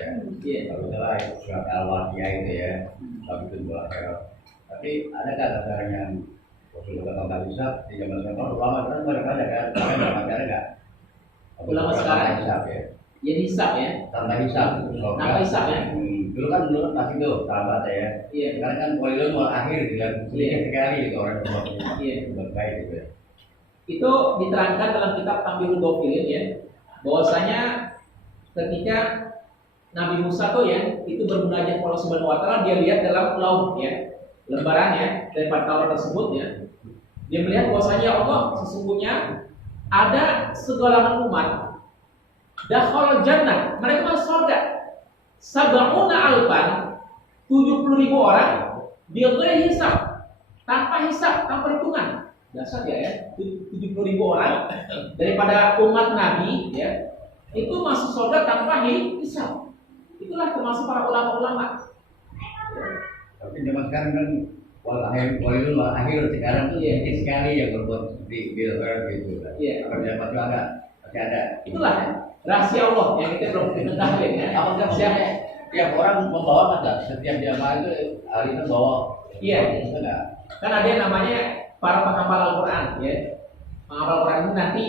Kalau salah itu surat al-waqiah itu ya, tapi itu dua akhirat. Tapi adakah ajaran yang Rasulullah kata bisa di zaman sekarang ulama kan mereka ada kan, ada nggak? Ulama sekarang hisab ya. Ya hisab ya. Tanpa hisab itu Tanpa hisab ya. Dulu kan pasti tuh sahabat ya. Iya. Sekarang kan walilul mau akhir ya. Sedikit sekali itu orang yang berbaik gitu ya. Itu diterangkan dalam kitab Tambihul Ghafilin ya, bahwasanya ketika Nabi Musa tuh ya itu bermunajat kepada Allah Subhanahu wa taala, dia lihat dalam lauh ya, lembarannya daripada Taurat tersebut ya. Dia melihat bahwasanya ya Allah, sesungguhnya ada segala umat dakhal jannah, mereka masuk surga. Sab'una alfan, 70.000 orang dia hisab, tanpa hisab, tanpa hitungan. Dasar ya, 70.000 orang daripada umat Nabi ya, itu masuk surga tanpa hisab. Itulah termasuk para ulama-ulama. Tapi zaman sekarang kan walilul akhir sekarang tuh sedikit sekali yang berbuat di billboard gitu. Iya. Kalau zaman itu ada, masih ada. Itulah rahasia Allah yang kita belum mengetahui ya. Apakah siapa? Tiap orang membawa ada, setiap jamaah itu hari itu bawa. Iya. Enggak. Kan ada yang namanya para penghafal Al-Quran ya. Penghafal Al-Quran itu nanti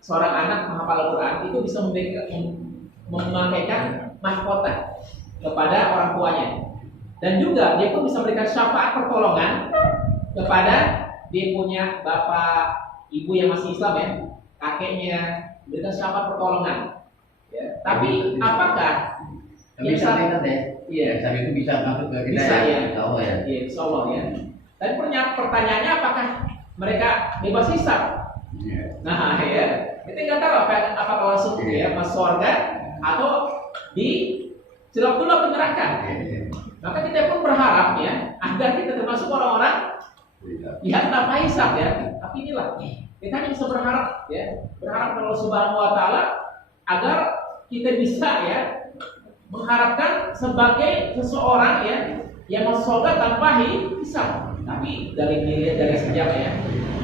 seorang anak penghafal Al-Quran itu bisa memakaikan mahkota kepada orang tuanya. Dan juga dia pun bisa memberikan syafaat pertolongan kepada dia punya bapak, ibu yang masih Islam ya, kakeknya, berikan syafaat pertolongan. Ya. Tapi apakah Tapi bisa ya? Iya, sampai itu bisa masuk ke kita bisa ya. Insya Allah ya. Iya, insya Allah ya. Dan pertanyaannya apakah mereka bebas hisab? Iya. Nah, ya, kita nggak tahu apakah langsung ya masuk surga atau di celap dulu ke neraka. Maka kita pun berharap ya agar kita termasuk orang-orang yang tanpa hisab ya. Tapi inilah kita hanya bisa berharap ya, berharap kepada Allah Subhanahu Wa Taala agar kita bisa ya mengharapkan sebagai seseorang ya yang masuk surga tanpa hisab. Tapi dilihat dari sejarah ya,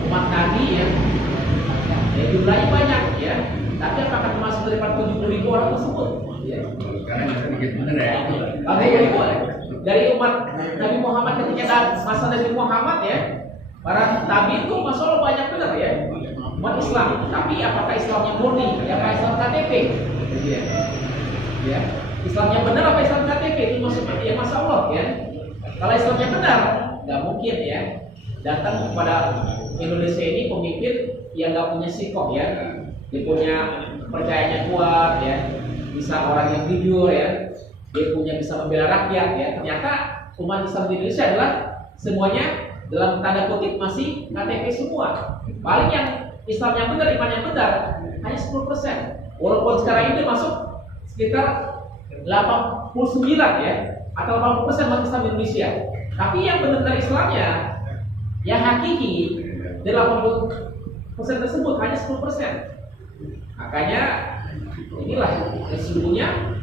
umat Nabi ya jumlahnya banyak ya. Tapi apakah termasuk daripada 70.000 orang tersebut? Ya. Sekarang kita bikin bener ya. Dari umat Nabi Muhammad ketika masa Nabi Muhammad ya, para nabi itu masya Allah banyak benar ya umat Islam. Tapi apakah Islamnya murni? Apakah Islam KTP? Ya. Islamnya benar apa Islam KTP? Itu maksudnya ya masya Allah ya. Kalau Islamnya benar, nggak mungkin ya datang kepada Indonesia ini pemimpin yang nggak punya sikap ya, dia punya percayanya kuat ya, bisa orang yang jujur ya, dia punya bisa membela rakyat ya. Ternyata umat Islam di Indonesia adalah semuanya dalam tanda kutip masih KTP semua. Paling yang Islam yang benar, iman yang benar hanya 10%. Walaupun sekarang ini masuk sekitar 89 ya, atau 80% umat Islam di Indonesia. Tapi yang benar-benar Islamnya yang hakiki dari 80% tersebut hanya 10%. Makanya inilah sesungguhnya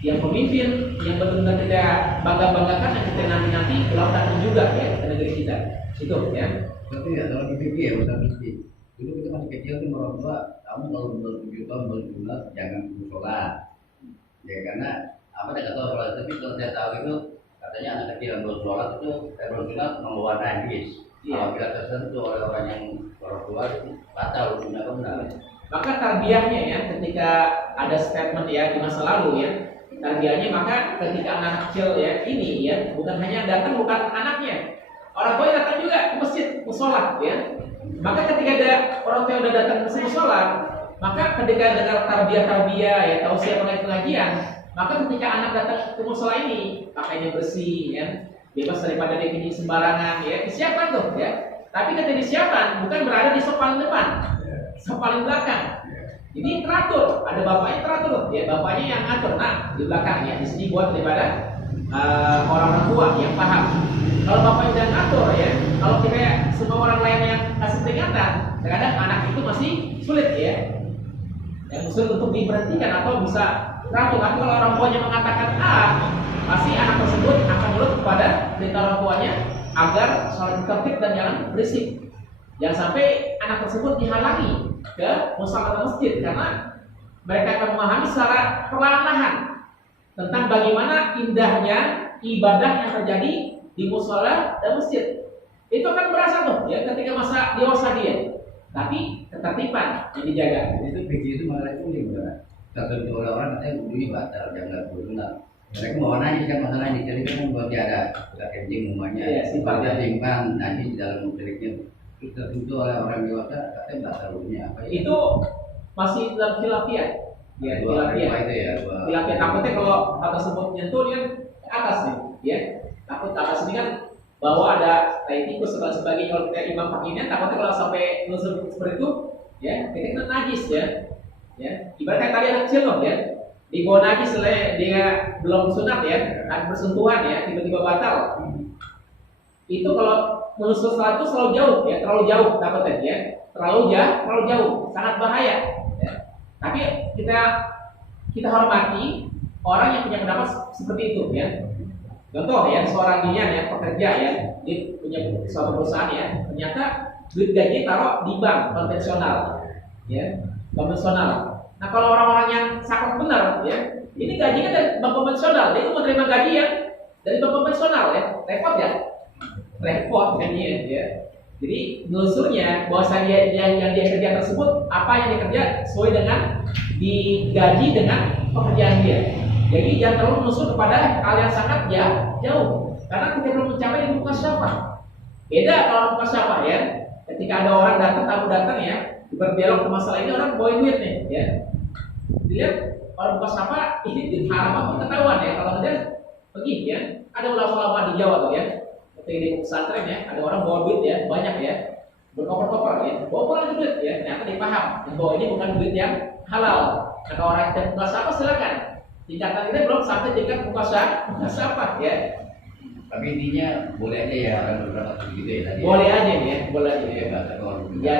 yang pemimpin yang benar-benar kita bangga-banggakan yang kita nanti kelak datang juga ya ke negeri kita. Itu ya. Tapi ya kalau di fikih ya Ustaz Rizky. Dulu kita masih kecil tuh orang tua, kamu kalau umur 7 tahun baru sunat jangan sholat. Ya karena apa saya nggak tahu sholat, tapi kalau saya tahu itu katanya anak kecil yang belum sholat itu belum sunat membawa najis. Apabila tersentuh oleh orang yang orang tua itu batal hukumnya benar. Maka tarbiyahnya ya ketika ada statement ya di masa lalu ya, tarbiyahnya maka ketika anak kecil ya ini ya bukan hanya datang bukan anaknya, orang tua datang juga ke masjid sholat ya. Maka ketika ada orang tua udah datang ke masjid sholat, maka ketika dengar tarbiyah ya tausiah mengenai pengajian, maka ketika anak datang ke musola ini pakainya bersih ya, bebas daripada definisi sembarangan ya, disiapkan tuh ya. Tapi ketika disiapkan bukan berada di sop paling depan, sop paling belakang. Jadi teratur, ada bapaknya teratur ya, bapaknya yang ngatur. Nah di belakang ya, di sini buat daripada orang tua yang paham. Kalau bapaknya udah ngatur ya, kalau kita semua orang lain yang kasih peringatan, terkadang anak itu masih sulit ya. yang usul untuk diberhentikan atau bisa ragu. Tapi kalau orang tuanya mengatakan A, pasti anak tersebut akan menurut kepada perintah orang tuanya agar sholat tertib dan jangan berisik. Jangan sampai anak tersebut dihalangi ke musola atau masjid karena mereka akan memahami secara perlahan-lahan tentang bagaimana indahnya ibadah yang terjadi di musola dan masjid. Itu akan berasa tuh ya ketika masa dewasa dia. Tapi ketertiban yang dijaga. Itu fikih itu malah itu nih benar. Tertentu orang katanya wudhunya batal, jangan benar. Mereka mau nanya kan masalah ini, jadi kan buat dia ada kencing umumnya, Iya, sifatnya timbang nanti di dalam mutilnya itu tertentu oleh orang dewasa katanya batal wudhunya apa ya? Itu masih dalam khilafiyah. Ya, khilafiyah. Itu ya. Khilafiyah takutnya kalau hal tersebut nyentuh dia ke atas nih, ya. Takut ke atas ini kan bahwa ada tai tikus dan sebagainya. Kalau kita imam pakainya takutnya kalau sampai nusuk seperti itu, ya kita kena najis ya. Ya, ibaratnya tadi anak kecil loh ya. Dibawa najis setelah dia belum sunat ya, ada bersentuhan ya, tiba-tiba batal. Itu kalau menusuk setelah itu selalu jauh ya, terlalu jauh takutnya ya, terlalu jauh, sangat bahaya. Ya. Tapi kita hormati orang yang punya pendapat seperti itu ya. Contoh ya, seorang ginian ya, pekerja ya, dia punya suatu perusahaan ya, ternyata duit gaji taruh di bank konvensional, ya, konvensional. Nah kalau orang-orang yang sakit benar ya, ini gajinya dari bank konvensional, dia itu menerima gaji yang dari bank konvensional ya, repot kan ya. Jadi nelusurnya bahwa yang dia kerja tersebut apa yang dia kerja sesuai dengan digaji dengan pekerjaan dia. Jadi jangan terlalu menusuk kepada hal yang sangat jauh, karena kita belum mencapai di muka siapa. Beda kalau muka siapa ya. Ketika ada orang datang, tamu datang ya, berdialog ke masalah ini orang bawa duit nih, ya. Dilihat orang muka siapa ini diharam apa ketahuan ya. Kalau dia pergi ya, ada ulama-ulama di Jawa tuh ya. Ketika di pesantren ya, ada orang bawa duit ya, banyak ya, berkoper-koper ya, bawa pulang duit ya. Ternyata dipaham, yang bawa ini bukan duit yang halal. Kata orang yang muka siapa silakan. Tingkatan kita belum sampai tingkat muka siapa ya. Tapi intinya boleh aja ya orang beberapa begitu ya tadi. Boleh aja ya, boleh aja ya. Ya,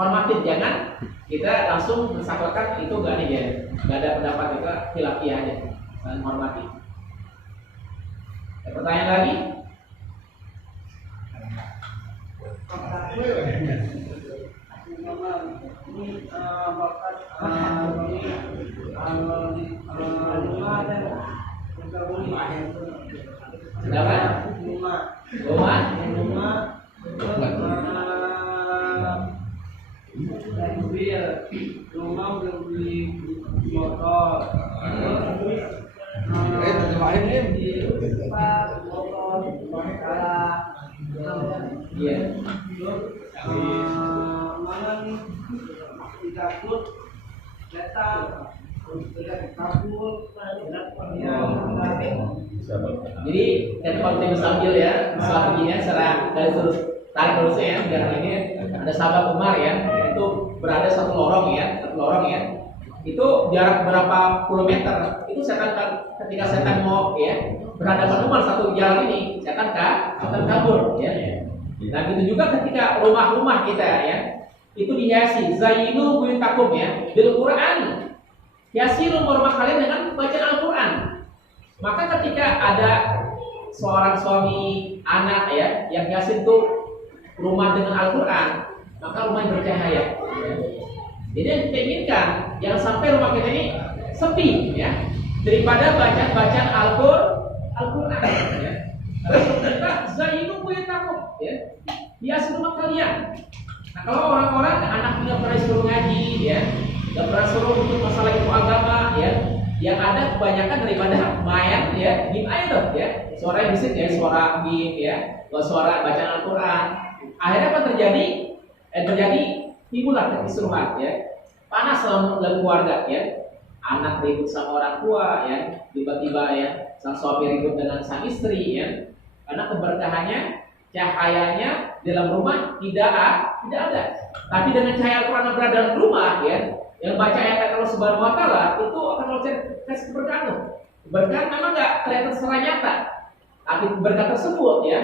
Hormatin, jangan kita langsung mensahkan itu gak nih ya. Gak ada pendapat kita khilafiyah aja. Saling hormati. Ada pertanyaan lagi? Silakan. Rumah udah beli motor. Iya. Mana nih dikabut datang kabut Jadi kalau kita sambil ya, setelah beginian secara dari terus tarik terusnya ya, biar ini ada sahabat Umar ya, itu berada satu lorong ya, itu jarak berapa puluh meter, itu setan ketika setan mau ya berhadapan Umar satu jalan ini, setan kabur ya. Nah itu juga ketika rumah-rumah kita ya, itu dihiasi zainu buyutakum ya, bil Quran, hiasi rumah kalian dengan bacaan Al-Quran. Maka ketika ada seorang suami anak ya yang hiasin tuh rumah dengan Al-Quran, maka rumah yang bercahaya. Jadi yang kita inginkan jangan sampai rumah kita ini sepi ya, daripada bacaan Al-Quran ya. Terus kita zainu buyutakum ya, hiasi rumah kalian. Nah kalau orang-orang anaknya pernah suruh ngaji ya, nggak pernah suruh untuk masalah ilmu agama ya, yang ada kebanyakan daripada main ya, game aja tuh ya, suara bisik ya, suara game ya, suara bacaan Al-Quran. Akhirnya apa terjadi? Terjadi timbullah kekisruhan ya, panas dalam keluarga ya, anak ribut sama orang tua ya, tiba-tiba ya sang suami ribut dengan sang istri ya, karena keberkahannya cahayanya dalam rumah tidak ada, tapi dengan cahaya Al-Quran yang berada dalam rumah ya, yang baca ayat Allah Subhanahu Wa Taala itu akan kasih keberkahan. Keberkahan memang nggak kelihatan secara nyata, tapi berkat tersebut ya,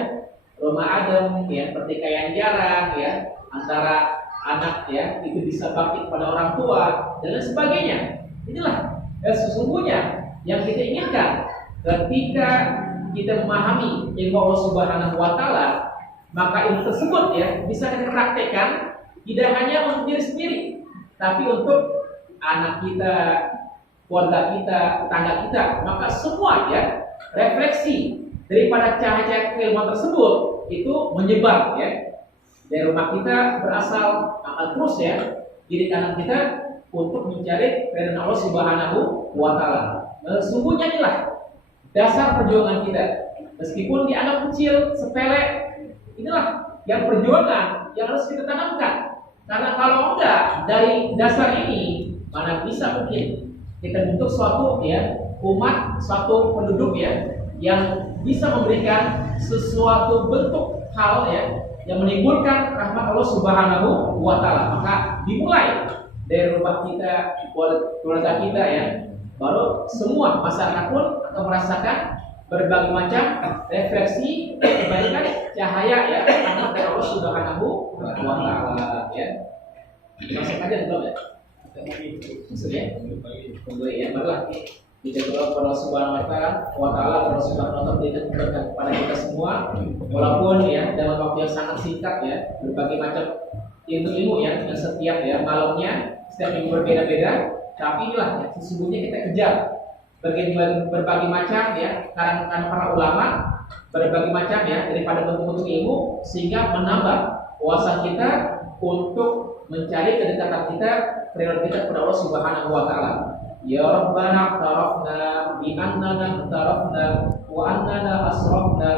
rumah adem ya, pertikaian jarang ya, antara anak ya itu bisa bakti pada orang tua dan lain sebagainya. Inilah sesungguhnya yang kita inginkan ketika kita memahami ilmu Allah Subhanahu wa taala, maka ilmu tersebut ya bisa kita praktekkan tidak hanya untuk diri sendiri, tapi untuk anak kita, keluarga kita, tetangga kita. Maka semua ya refleksi daripada cahaya-cahaya keilmuan tersebut itu menyebar ya dari rumah kita, berasal akan terus ya diri kanan kita untuk mencari ridha Allah Subhanahu wa taala. Sesungguhnya inilah dasar perjuangan kita. Meskipun dianggap kecil, sepele, inilah yang perjuangan yang harus kita tanamkan. Karena kalau enggak dari dasar ini, mana bisa mungkin kita bentuk suatu ya umat, suatu penduduk ya yang bisa memberikan sesuatu bentuk hal ya yang menimbulkan rahmat Allah Subhanahu wa taala. Maka dimulai dari rumah kita, keluarga kita ya, baru semua masyarakat pun akan merasakan berbagai macam refleksi kebaikan cahaya ya rahmat dari Allah Subhanahu wa taala ya. Masuk aja belum ya? Maksudnya tunggu ya, barulah kita berdoa kepada Allah Subhanahu wa taala, Allah Subhanahu wa taala berikan keberkahan kepada kita semua. Walaupun ya dalam waktu yang sangat singkat ya, berbagai macam ilmu-ilmu ya yang setiap ya malamnya setiap minggu berbeda-beda, tapi inilah ya, sesungguhnya kita kejar berbagai macam ya karangan para ulama, berbagai macam ya daripada bentuk-bentuk ilmu sehingga menambah wawasan kita untuk mencari kedekatan kita, keridhaan kita kepada Allah Subhanahu wa taala. Ya Rabbana tarafna bi annana tarafna wa annana asrafna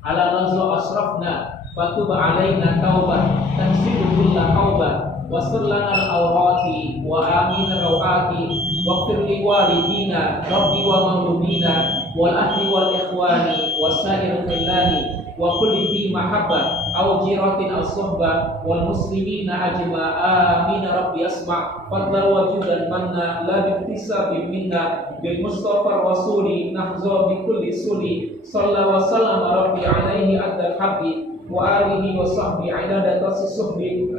ala nazwa asrafna fatub alaina taubah tansibu kulla taubah wasfir lana al-awrati wa amin rawati waqfir li walidina rabbi wa mawludina wal ahli wal ikhwani wasair khillani wa kulli fi mahabbah aw jiratin aw suhbah wal muslimina ajma'a amin rabbi asma' fadlan wa judan manna la biktisabin minna bil mustafa rasuli nahza bi kulli suli sallallahu wa sallam rabbi alaihi adal habbi wa alihi wa sahbi adada tassuhbi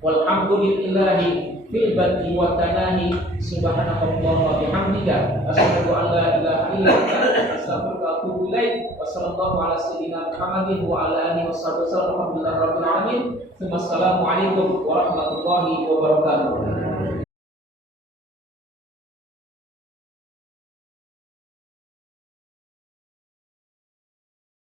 walhamdulillahi fil bad'i wa tanahi subhanallahi wa bihamdika asyhadu an la ilaha illa anta astaghfiruka wa atubu ilaik wa sallallahu ala sayyidina Muhammadin wa ala alihi wasallam alhamdulillahi rabbil alamin. Assalamualaikum warahmatullahi wabarakatuh.